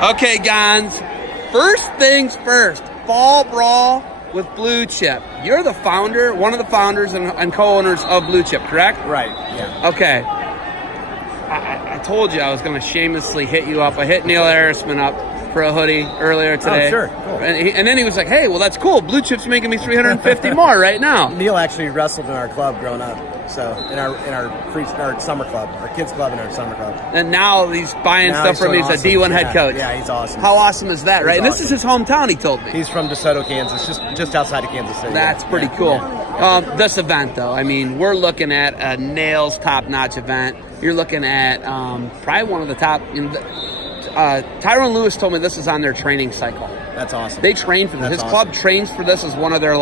Okay, Gonz. First things first. Fall Brawl with Blue Chip. You're the founder, one of the founders and co-owners of Blue Chip, correct? Right, yeah. Okay. I told you I was going to shamelessly hit you up. I hit Neil Arisman up for a hoodie earlier today. Oh, sure. Cool. And then he was like, hey, well, that's cool. Blue Chip's making me $350 more right now. Neil actually wrestled in our club growing up. So in our summer club, our kids club and our summer club. And now he's buying stuff from me. He's a D1 head coach. Yeah, he's awesome. How awesome is that, right? And this is his hometown, he told me. He's from DeSoto, Kansas, just outside of Kansas City. That's pretty cool. Yeah. This event, though, I mean, we're looking at a nails top-notch event. You're looking at probably one of the top. Tyrone Lewis told me this is on their training cycle. That's awesome. They train for this. His club trains for this as one of their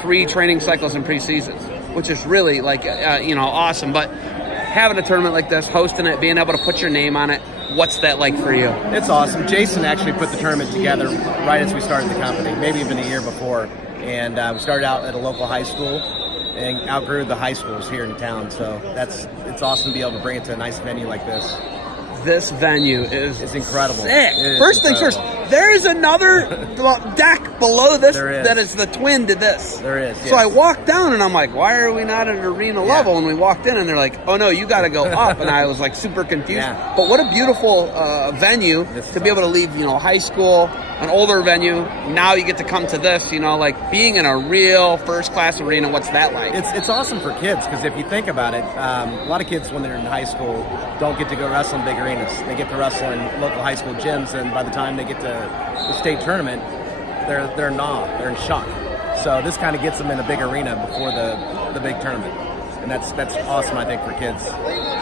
3 training cycles in preseasons, which is really awesome. But having a tournament like this, hosting it, being able to put your name on it, what's that like for you? It's awesome. Jason actually put the tournament together right as we started the company, maybe even a year before. And we started out at a local high school and outgrew the high schools here in town. So it's awesome to be able to bring it to a nice venue like this. This venue is incredible. Sick. First things first, there is another deck below this that is the twin to this. There is. Yes. So I walked down and I'm like, why are we not at arena level? And we walked in and they're like, oh no, you got to go up. And I was super confused. Yeah. But what a beautiful venue to be able to leave, high school, an older venue. Now you get to come to this, being in a real first class arena. What's that like? It's awesome for kids because if you think about it, a lot of kids when they're in high school don't get to go wrestle in big arenas. They get to wrestle in local high school gyms, and by the time they get to the state tournament, they're in awe, they're in shock. So this kind of gets them in a big arena before the big tournament, and that's awesome, I think, for kids.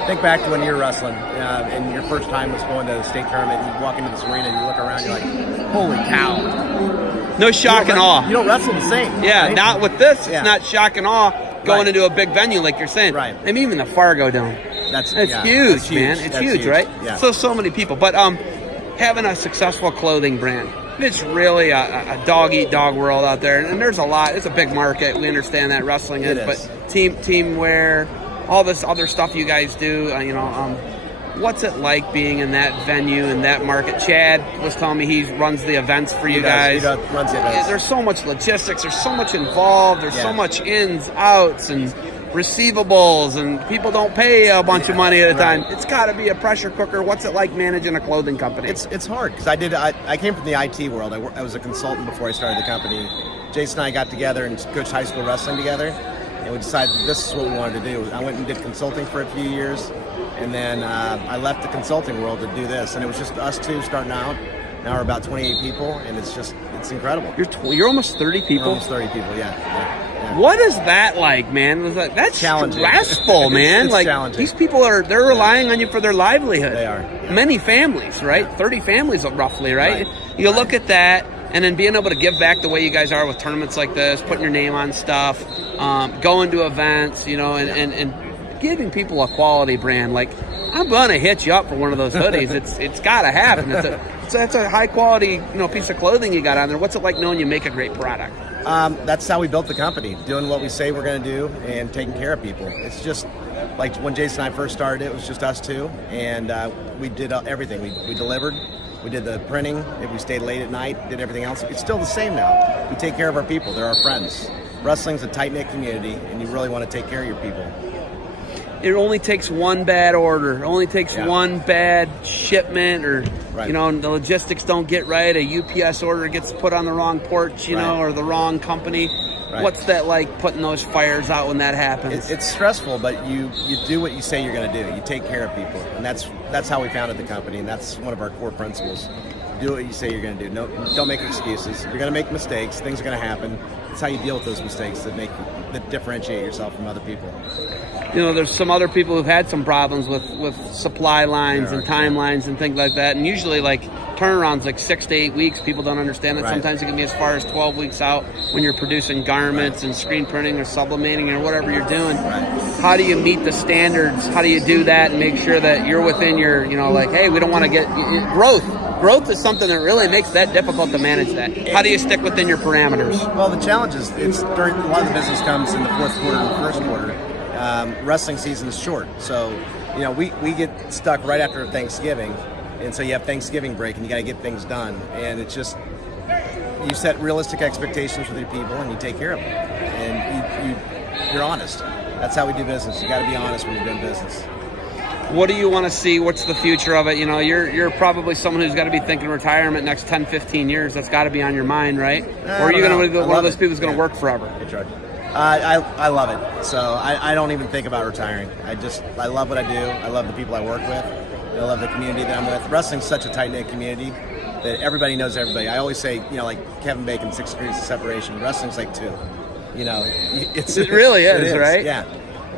Think back to when you were wrestling, and your first time was going to the state tournament, and you walk into this arena, and you look around, you're like, holy cow. No shock and awe. You don't wrestle the same. Yeah, right? not with this. It's not shock and awe going into a big venue like you're saying. Right. I mean, even the Fargo Dome. It's huge, man. It's huge, right? Yeah. So many people. But having a successful clothing brand, it's really a dog-eat-dog world out there. And there's a lot. It's a big market. We understand that wrestling is. But team wear, all this other stuff you guys do, what's it like being in that venue, in that market? Chad was telling me he runs the events for you guys. He runs the events. There's so much logistics. There's so much involved. There's so much ins, outs, and receivables, and people don't pay a bunch of money at a time. It's got to be a pressure cooker. What's it like managing a clothing company? It's hard because I came from the IT world. I was a consultant before I started the company. Jason and I got together and coached high school wrestling together, and we decided this is what we wanted to do. I went and did consulting for a few years, and then I left the consulting world to do this, and it was just us two starting out. Now we're about 28 people, and it's incredible. You're almost 30 people? We're almost 30 people, yeah. What is that like, man? That's challenging. Stressful, man. It's challenging. These people they're relying on you for their livelihood. They are. Yeah. Many families, right? 30 families roughly, right? You look at that, and then being able to give back the way you guys are with tournaments like this, putting your name on stuff, going to events, and giving people a quality brand. Like, I'm gonna hit you up for one of those hoodies. It's gotta happen. It's a high quality piece of clothing you got on there. What's it like knowing you make a great product? That's how we built the company, doing what we say we're going to do and taking care of people. It's just like when Jason and I first started, it was just us two, and we did everything. We delivered, we did the printing, if we stayed late at night, did everything else. It's still the same now. We take care of our people. They're our friends. Wrestling's a tight-knit community, and you really want to take care of your people. It only takes one bad order. It only takes one bad shipment, or the logistics don't get right. A UPS order gets put on the wrong porch, or the wrong company. Right. What's that like, putting those fires out when that happens? It's stressful, but you do what you say you're going to do. You take care of people, and that's how we founded the company, and that's one of our core principles. Do what you say you're going to do. No, don't make excuses. You're going to make mistakes. Things are going to happen. It's how you deal with those mistakes that differentiate yourself from other people. There's some other people who've had some problems with supply lines and timelines and things like that. And usually, turnarounds 6 to 8 weeks. People don't understand that. Right. Sometimes it can be as far as 12 weeks out when you're producing garments and screen printing or sublimating or whatever you're doing. Right. How do you meet the standards? How do you do that and make sure that you're within your, hey, we don't want to get growth. Growth is something that really makes that difficult to manage that. How do you stick within your parameters? Well, the challenge is a lot of the business comes in the fourth quarter and the first quarter. Wrestling season is short, so we get stuck right after Thanksgiving, and so you have Thanksgiving break, and you got to get things done. And it's just, you set realistic expectations with your people, and you take care of them, and you're honest. That's how we do business. You got to be honest when you're doing business. What do you want to see? What's the future of it? You know, you're probably someone who's got to be thinking retirement next 10, 15 years. That's got to be on your mind, right? Or are you going to be one of those people who's going to work forever? That's right. I love it. So I don't even think about retiring. I love what I do. I love the people I work with. I love the community that I'm with. Wrestling's such a tight-knit community that everybody knows everybody. I always say, you know, like Kevin Bacon, 6 degrees of separation. Wrestling's like 2. You know, it really is, right? Yeah.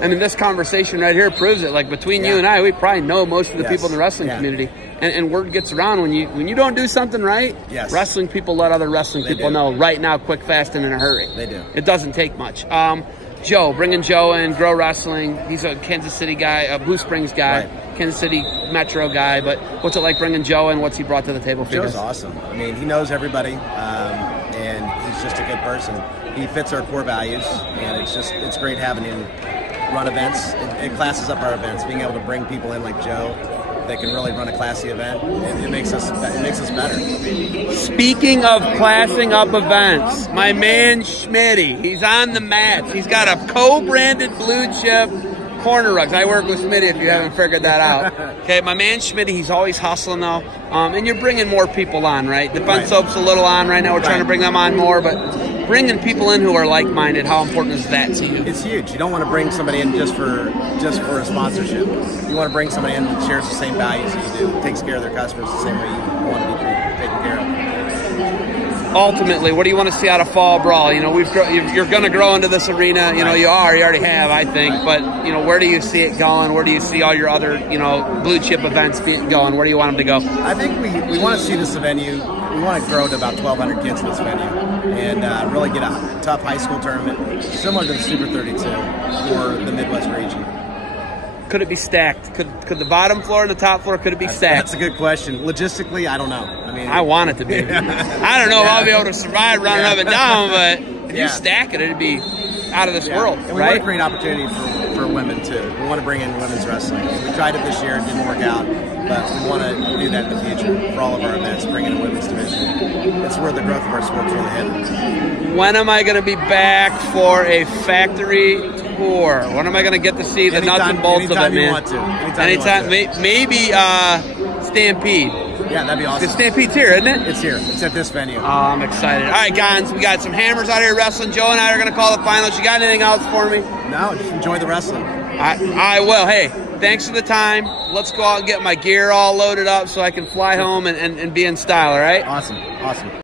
I mean, this conversation right here proves it. Like, between you and I, we probably know most of the people in the wrestling community. And word gets around when you don't do something right. Yes. Wrestling people let other wrestling people know right now, quick, fast, and in a hurry. They do. It doesn't take much. Joe, bringing Joe in, Grow Wrestling. He's a Kansas City guy, a Blue Springs guy, Kansas City Metro guy. But what's it like bringing Joe in? What's he brought to the table for you? Joe's awesome. I mean, he knows everybody, and he's just a good person. He fits our core values, and it's great having him run events. It classes up our events. Being able to bring people in like Joe that can really run a classy event, it makes us better. Speaking of classing up events, my man Schmitty, he's on the mats. He's got a co-branded blue chip corner rugs. I work with Schmitty if you haven't figured that out. Okay, my man Schmitty, he's always hustling though. And you're bringing more people on, right? Defense Soap's a little on right now. We're trying to bring them on more, but bringing people in who are like-minded, how important is that to you? It's huge. You don't want to bring somebody in just for a sponsorship. You want to bring somebody in that shares the same values that you do, takes care of their customers the same way you want to be taken care of. Ultimately, what do you want to see out of Fall Brawl? You know, you're going to grow into this arena. You know, you already have, I think. But, you know, where do you see it going? Where do you see all your other, you know, blue chip events going? Where do you want them to go? I think we want to see this venue. We want to grow to about 1,200 kids in this venue and really get a tough high school tournament similar to the Super 32 for the Midwest region. Could it be stacked? Could the bottom floor and the top floor, could it be stacked? That's a good question. Logistically, I don't know. I mean, I want it to be. I don't know if I'll be able to survive running up and down, but if you stack it, it'd be out of this world. And we want to create opportunity for women too. We want to bring in women's wrestling. We tried it this year, it didn't work out, but we want to do that in the future for all of our events, bring in a women's division. It's where the growth of our sport's really headed. When am I going to be back for a factory tour? When am I going to get to see the nuts and bolts of it, man? Anytime you want to. Anytime. Maybe Stampede. Yeah, that'd be awesome. The Stampede's here, isn't it? It's here. It's at this venue. Oh, I'm excited. All right, Gonz, we got some hammers out here wrestling. Joe and I are going to call the finals. You got anything else for me? No, just enjoy the wrestling. I will. Hey, thanks for the time. Let's go out and get my gear all loaded up so I can fly home and be in style, all right? Awesome.